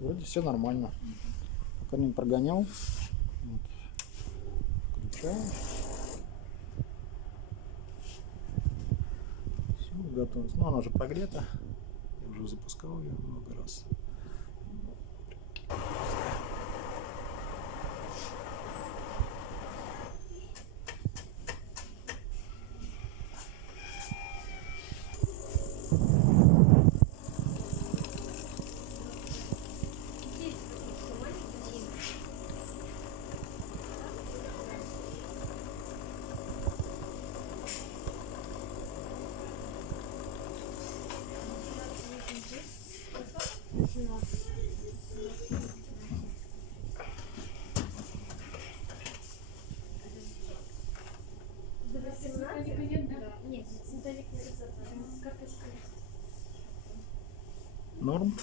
вроде все нормально. Пока не прогонял. Вот. Включаю. Все, готово. Ну, она уже прогрета. Я уже запускал ее много раз. Норм.